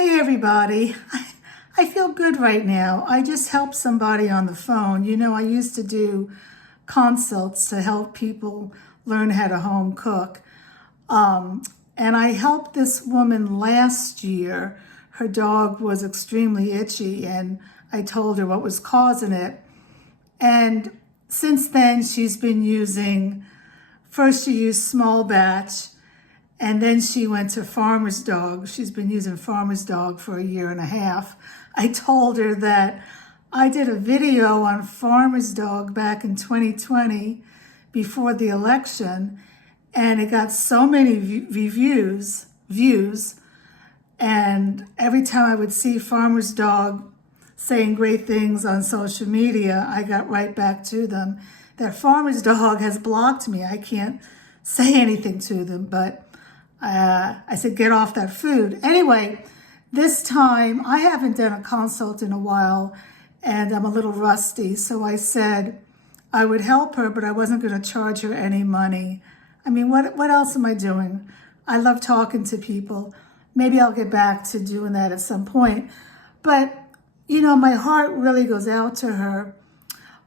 Hey everybody, I feel good right now. I just helped somebody on the phone. You know, I used to do consults to help people learn how to home cook. And I helped this woman last year. Her dog was extremely itchy and I told her what was causing it. And since then she's been using, first she used small batch, and then she went to Farmer's Dog. She's been using Farmer's Dog for a year and a half. I told her that I did a video on Farmer's Dog back in 2020 before the election, and it got so many views. And every time I would see Farmer's Dog saying great things on social media, I got right back to them. That Farmer's Dog has blocked me. I can't say anything to them, but I said, get off that food. Anyway, this time I haven't done a consult in a while and I'm a little rusty. So I said I would help her, but I wasn't going to charge her any money. I mean, what else am I doing? I love talking to people. Maybe I'll get back to doing that at some point. But, you know, my heart really goes out to her.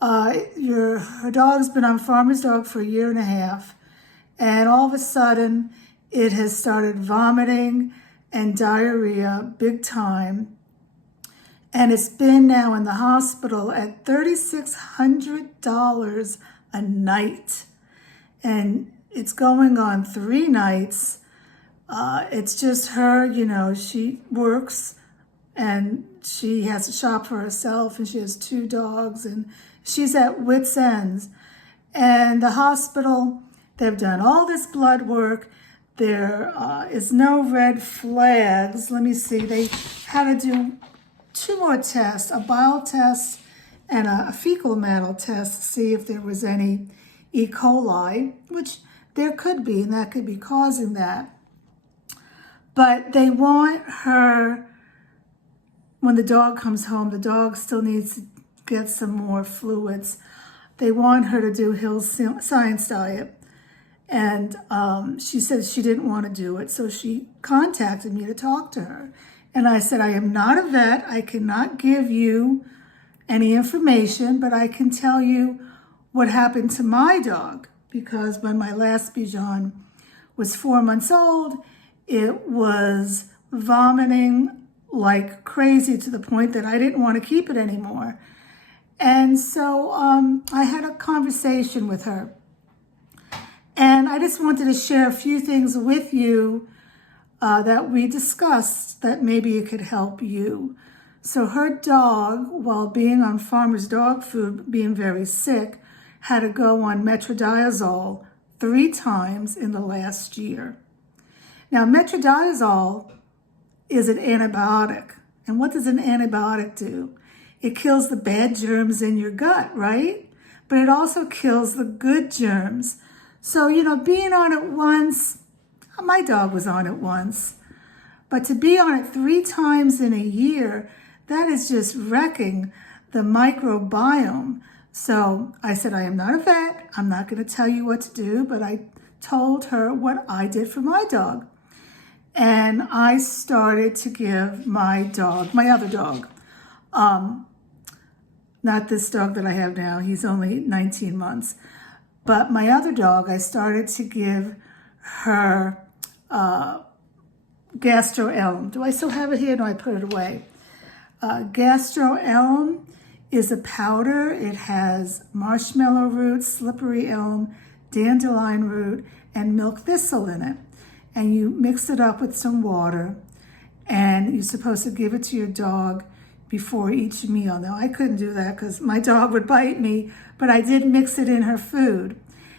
Her dog's been on Farmer's Dog for a year and a half. And all of a sudden, it has started vomiting and diarrhea big time. And it's been now in the hospital at $3,600 a night. And it's going on 3 nights. It's just her, you know, she works and she has to shop for herself and she has 2 dogs and she's at wit's ends. And the hospital, they've done all this blood work. There is no red flags. Let me see. They had to do 2 more tests, a bile test and a fecal matter test to see if there was any E. coli, which there could be, and that could be causing that. But they want her, when the dog comes home, the dog still needs to get some more fluids. They want her to do Hill's Science Diet. And she said she didn't want to do it. So she contacted me to talk to her. And I said, I am not a vet. I cannot give you any information, but I can tell you what happened to my dog. Because when my last Bichon was 4 months old, it was vomiting like crazy to the point that I didn't want to keep it anymore. And so I had a conversation with her. And I just wanted to share a few things with you that we discussed that maybe it could help you. So her dog, while being on Farmer's Dog food, being very sick, had to go on metronidazole 3 times in the last year. Now, metronidazole is an antibiotic. And what does an antibiotic do? It kills the bad germs in your gut, right? But it also kills the good germs. So, you know, being on it once, my dog was on it once, but to be on it 3 times in a year, that is just wrecking the microbiome. So I said, I am not a vet. I'm not going to tell you what to do, but I told her what I did for my dog. And I started to give my dog, my other dog, not this dog that I have now, he's only 19 months, but my other dog, I started to give her Gastro Elm. Do I still have it here? No, I put it away. Gastro Elm is a powder. It has marshmallow root, slippery elm, dandelion root, and milk thistle in it. And you mix it up with some water, and you're supposed to give it to your dog before each meal. Now, I couldn't do that because my dog would bite me, but I did mix it in her food.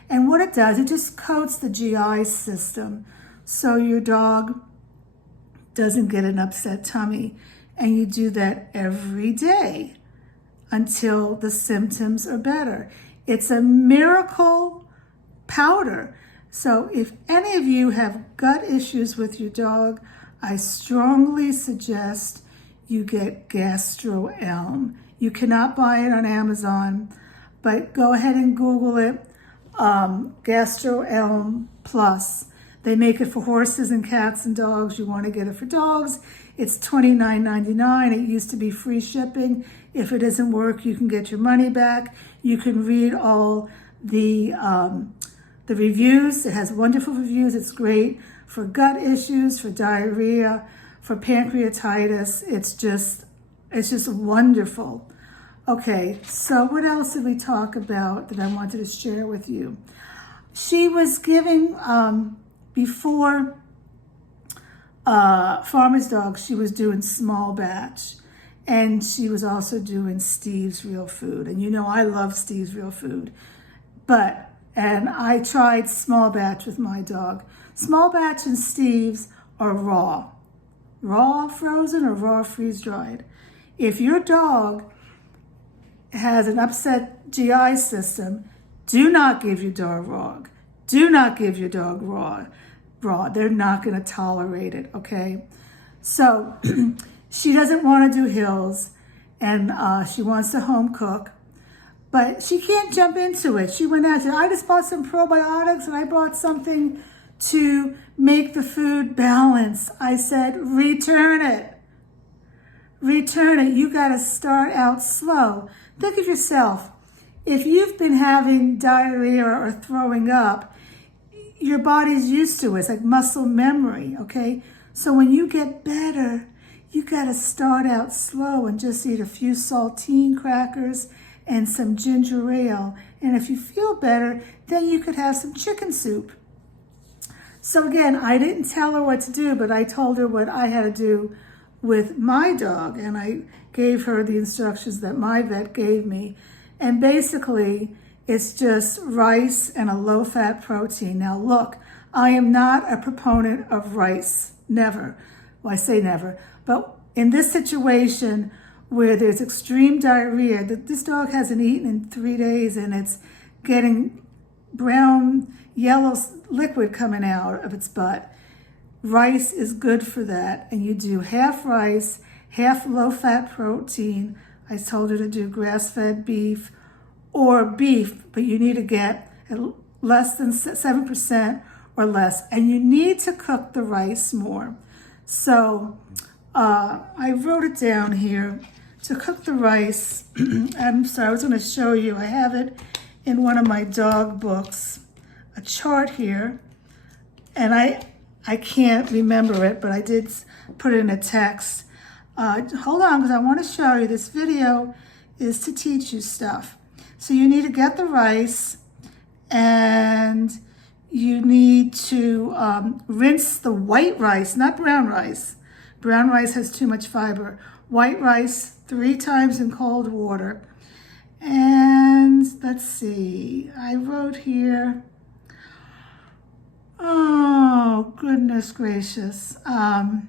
And what it does, it just coats the GI system so your dog doesn't get an upset tummy. And you do that every day until the symptoms are better. It's a miracle powder. So if any of you have gut issues with your dog, I strongly suggest you get Gastro Elm. You cannot buy it on Amazon, but go ahead and Google it, Gastro Elm Plus. They make it for horses and cats and dogs. You want to get it for dogs. It's $29.99. It used to be free shipping. If it doesn't work, you can get your money back. You can read all the reviews. It has wonderful reviews. It's great for gut issues, for diarrhea, for pancreatitis. It's just wonderful. Okay, so what else did we talk about that I wanted to share with you? She was giving, before Farmer's Dog, she was doing small batch. And she was also doing Steve's Real Food. And you know I love Steve's Real Food. And I tried small batch with my dog. Small batch and Steve's are raw. Raw frozen or raw freeze-dried. If your dog has an upset GI system, do not give your dog raw. Do not give your dog raw. They're not going to tolerate it, okay? So she doesn't want to do hills, and she wants to home cook, but she can't jump into it. She went out and said, I just bought some probiotics and I bought something to make the food balance. I said, return it. Return it. You got to start out slow. Think of yourself. If you've been having diarrhea or throwing up, your body's used to it. It's like muscle memory, okay? So when you get better, you got to start out slow and just eat a few saltine crackers and some ginger ale. And if you feel better, then you could have some chicken soup. So again, I didn't tell her what to do, but I told her what I had to do with my dog. And I gave her the instructions that my vet gave me. And basically, it's just rice and a low-fat protein. Now look, I am not a proponent of rice. Never. Well, I say never. But in this situation where there's extreme diarrhea, this dog hasn't eaten in 3 days and it's getting brown, yellow liquid coming out of its butt. Rice is good for that. And you do half rice, half low-fat protein. I told her to do grass-fed beef or beef, but you need to get less than 7% or less. And you need to cook the rice more. So I wrote it down here. To cook the rice, I'm sorry, I was going to show you. I have it in one of my dog books, a chart here. And I can't remember it, but I did put it in a text. Hold on, because I want to show you. This video is to teach you stuff. So you need to get the rice, and you need to rinse the white rice, not brown rice. Brown rice has too much fiber. White rice 3 times in cold water. And let's see, I wrote here, oh, goodness gracious. I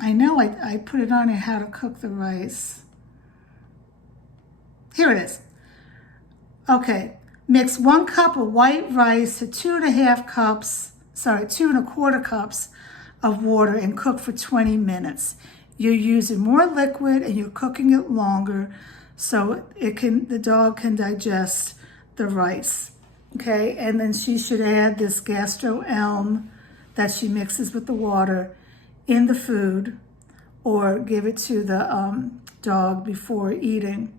know I put it on here how to cook the rice. Here it is. Okay, mix 1 cup of white rice to 2.25 cups of water and cook for 20 minutes. You're using more liquid and you're cooking it longer so the dog can digest the rice. Okay, and then she should add this gastro elm that she mixes with the water in the food or give it to the dog before eating.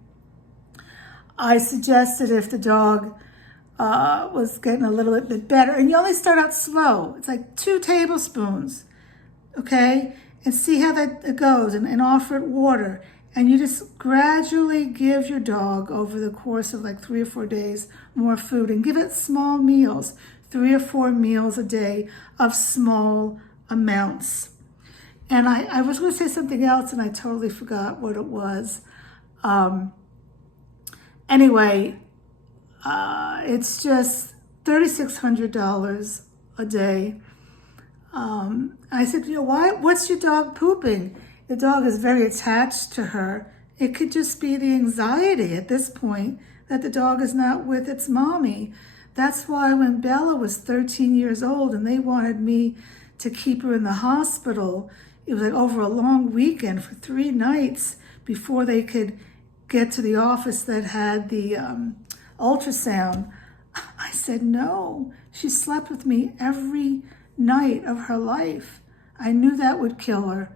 I suggested if the dog was getting a little bit better, and you only start out slow. It's like 2 tablespoons, okay? And see how that goes, and offer it water. And you just gradually give your dog over the course of like 3 or 4 days more food, and give it small meals, 3 or 4 meals a day of small amounts. And I was going to say something else, and I totally forgot what it was. Anyway, it's just $3,600 a day. I said, you know, what's your dog pooping? The dog is very attached to her. It could just be the anxiety at this point that the dog is not with its mommy. That's why when Bella was 13 years old and they wanted me to keep her in the hospital, it was like over a long weekend for 3 nights before they could get to the office that had the ultrasound. I said, no. She slept with me every night of her life. I knew that would kill her.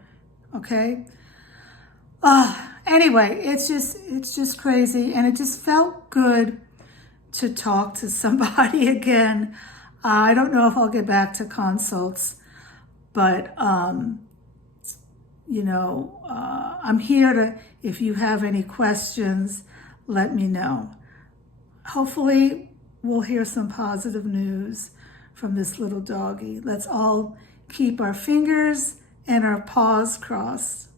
okay? Anyway, it's just crazy, and it just felt good to talk to somebody again. I don't know if I'll get back to consults, but I'm here to, if you have any questions, let me know. Hopefully, we'll hear some positive news from this little doggy. Let's all keep our fingers and our paws crossed.